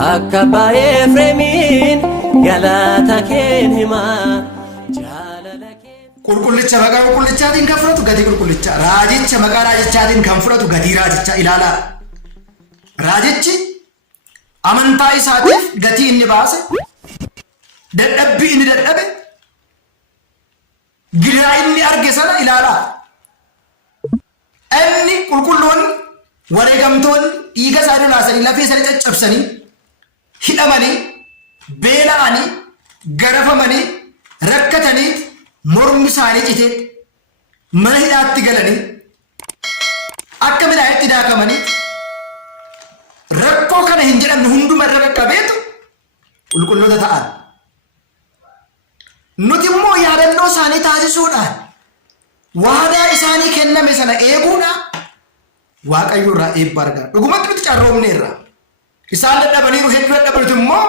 أكبا إفريمين غلاتا كين هما qulqullicha maqaa qulqullichaatiin kan fudhatu gadi qulqullicha raajicha maqaa raajichaatiin kan fudhatu gadi raajicha ilaala raajichi amantaa isaatiif gatii inni baase dadhabbii inni dadhabe giraa inni arge sana ilaala inni qulqulloonni wareegamtoonni dhiiga isaanii laasanii lafee isaanii caccabsanii hidhamanii beela'anii garafamanii rakkatanii mormi isaanii citee mana hidhaatti galanii akka midhaa'itti daakamanii rakkoo kana hin jedhamne hunduma irra qaqqabeetu qulqulloota ta'an. Nuti immoo yaadannoo isaanii taasisuudhaan waadaa isaanii kenname sana eeguudhaan Waaqayyo irraa eebba argata. Dhugumatti nuti carroomneerra. Isaan dadhabaniiru hedduu dadhabanitu immoo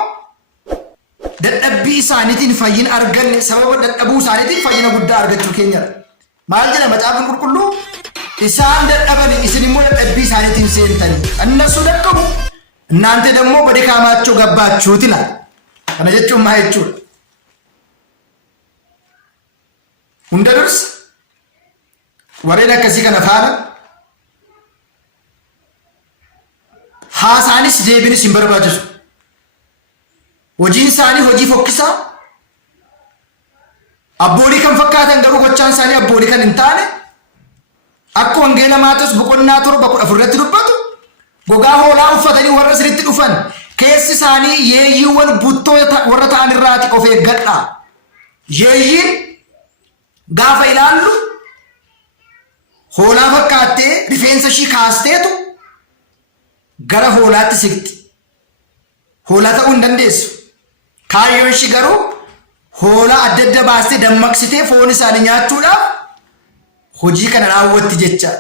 dadhabbii isaaniitiin fayyina arganne sababa dadhabuu isaaniitiin fayyina guddaa argachuu keenyadha. Maal jedha macaafni qulqulluu? Isaan dadhabanii isin immoo dadhabbii isaaniitiin seentanii እነሱ ደከሙ እናንተ ደግሞ በድካማቸው ገባችሁት ይላል። kana jechuun maa jechuudha? Hunda dursa warreen akkasii kana faana haasaanis deebinis hin barbaachisu. Hojiin isaanii hojii fokkisaa abboolii kan fakkaatan garuu gochaan isaanii abboolii kan hin taane akka wangeela Maatewos boqonnaa 7:14 irratti dubbatu gogaa hoolaa uffatanii warra sirriitti dhufan keessi isaanii yeeyyiiwwan buttoo warra ta'an irraati of eeggadhaa. Yeeyyiin gaafa ilaallu hoolaa fakkaattee rifeensa ishii kaasteetu gara hoolaatti siqti. Hoolaa ta'uu hin dandeessu. Kaayyoon ishii garuu hoolaa adda adda baastee dammaqsitee foon isaanii nyaachuudhaaf hojii kana raawwatti jecha.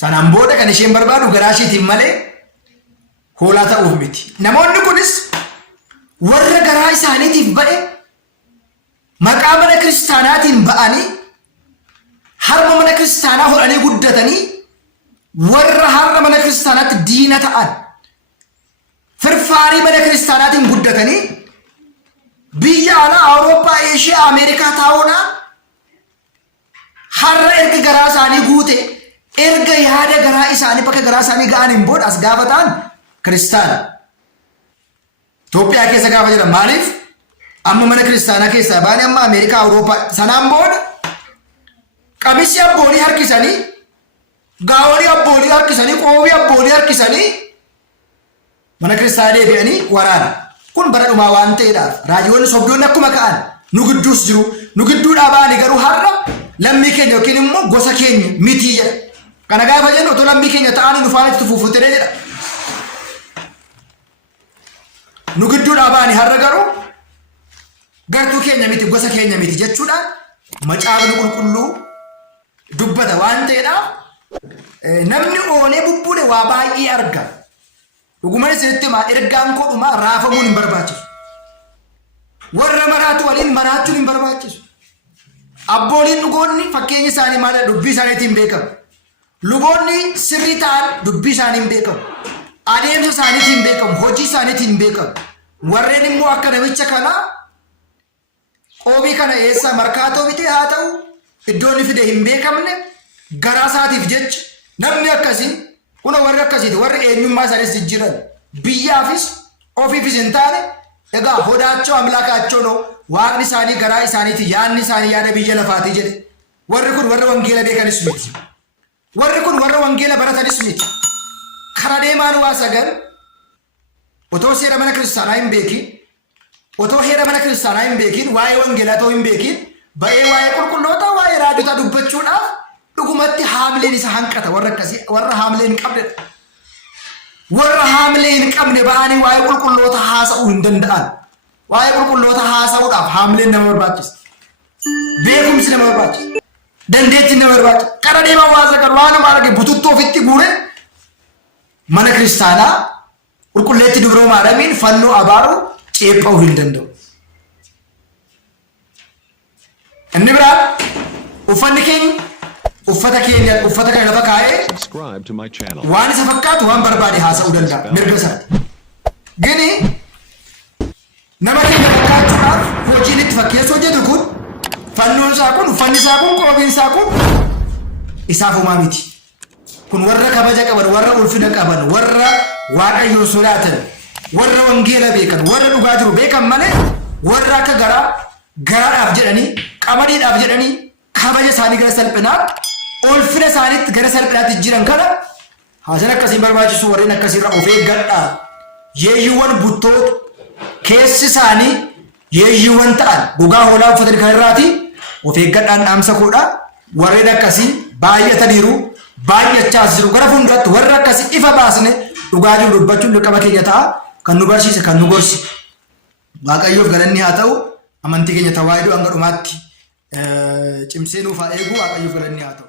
Sanaan booda kan isheen barbaadu garaa isheetiin malee hoolaa ta'uuf miti. Namoonni kunis warra garaa isaaniitiif ba'e maqaa mana kiristaanaatiin ba'anii harma mana kiristaanaa hodhanii guddatanii warra har'a mana kiristaanaatti diina ta'an firfaarii mana kiristaanaatiin guddatanii biyya alaa Awurooppaa, Eeshiyaa, Ameerikaa taa'uudhaan har'a erga garaa isaanii guute erga yaada garaa isaanii bakka garaa isaanii ga'an hin booda as gaafa ta'an kiristaana. Itoophiyaa keessa gaafa jiran maaliif amma mana kiristaanaa keessaa baanii amma Ameerikaa, Awurooppaa sanaan booda qabisi abboolii harkisanii gaawolii abboolii harkisanii qoobii abboolii harkisanii mana kiristaanaa deebi'anii waraana. Kun bara dhumaa waan ta'eedhaaf raajiiwwan sobdoonni akkuma ka'an nu gidduus jiru. Nu gidduudhaa baanii garuu har'a lammii keenya yookiin immoo gosa keenya mitii jedha. Kana gaafa jennu otoo lammii keenya ta'anii nu faana itti fufuutiree jedha. Nu gidduudhaa baanii har'a garuu gartuu keenya miti gosa keenya miti jechuudhaan macaafni qulqulluu dubbata waan ta'eedhaaf namni oolee bubbuule waa baay'ee arga. Dhuguma isinitti himaa ergaan koo dhumaa raafamuun hin barbaachisu. Warra maraatu waliin maraachuun hin barbaachisu. Abbooliin dhugoonni fakkeenya isaanii maal dubbii isaaniitiin beekamu. Luboonni sirrii ta'an dubbii isaaniin beekamu. Adeemsa isaaniitiin beekamu. Hojii isaaniitiin beekamu. Warreen immoo akka namicha kanaa qoobii kana eessa markaatoo bitee haa ta'u iddoon fide hin beekamne garaa isaatiif jecha namni akkasii kuna warri akkasiiti warri eenyummaa isaaniis jijjiiran biyyaafis ofiifis hin taane egaa hodaachoo amlaakaachoo no waaqni isaanii garaa isaaniiti yaadni isaanii yaada biyya lafaatii jedhe. Warri kun warra wangeela beekanis miti. Warri kun warra wangeela baratanis miti. Kara deemaan waa sagan otoo seera mana kiristaanaa hin beekin otoo heera mana kiristaanaa hin beekin waa'ee wangeelaa ta'uu hin beekin ba'ee waa'ee qulqulloota waa'ee raajotaa dubbachuudhaaf dhugumatti haamleen isa hanqata. Warra akkasii warra haamleen hin qabne warra haamleen hin qabne ba'anii waa'ee qulqulloota haasa'uu hin danda'an. Waa'ee qulqulloota haasa'uudhaaf haamleen nama barbaachisa. Beekumsi nama barbaachisa. Dandeettiin nama barbaachisa. Kara deemaa waa sagan waan nama arge bututtoo ofitti guure mana kiristaanaa qulqulleetti dubroo maadamiin fannoo abaaruu ceepha'uu hin danda'u. Inni biraan uffanni keenya uffata keenya uffata kana lafa kaa'ee Subscribe to my channel. waan isa fakkaatu waan barbaade haasa'uu danda'a mirga isaati. Gini nama keenya fakkaachuudhaaf hojiin itti fakkeessu hojjetu kun fannoon isaa kun uffanni isaa kun qoobiin isaa kun isaaf homaa miti. Kun warra kabaja qaban warra ulfina qaban warra waaqayyoon sodaatan warra wangeela beekan warra dhugaa jiru beekan malee warra akka garaadhaaf jedhanii qamadiidhaaf jedhanii kabaja isaanii gara salphinaatti ulfina isaaniitti gara salphinaatti jiran kana haasan akkasiin barbaachisu warreen akkasiirra of eeggadhaa. Yeeyyuuwwan buttoota keessi isaanii yeeyyuuwwan ta'an gogaa hoolaa uffatan kan irraati of eeggadhaan dhaamsa koodha. Warreen akkasii baay'ataniiru baay'achaas jiru gara fuulduratti warra akkasii ifa baasne dhugaa jiru dubbachuun dirqama keenya ta'a. Kan nu barsiise kan nu gorsi Waaqayyoof galanni haa ta'u. Amantii keenya tawaahidoo hanga dhumaatti cimsee nuuf haa eegu. Waaqayyoof galanni haa ta'u.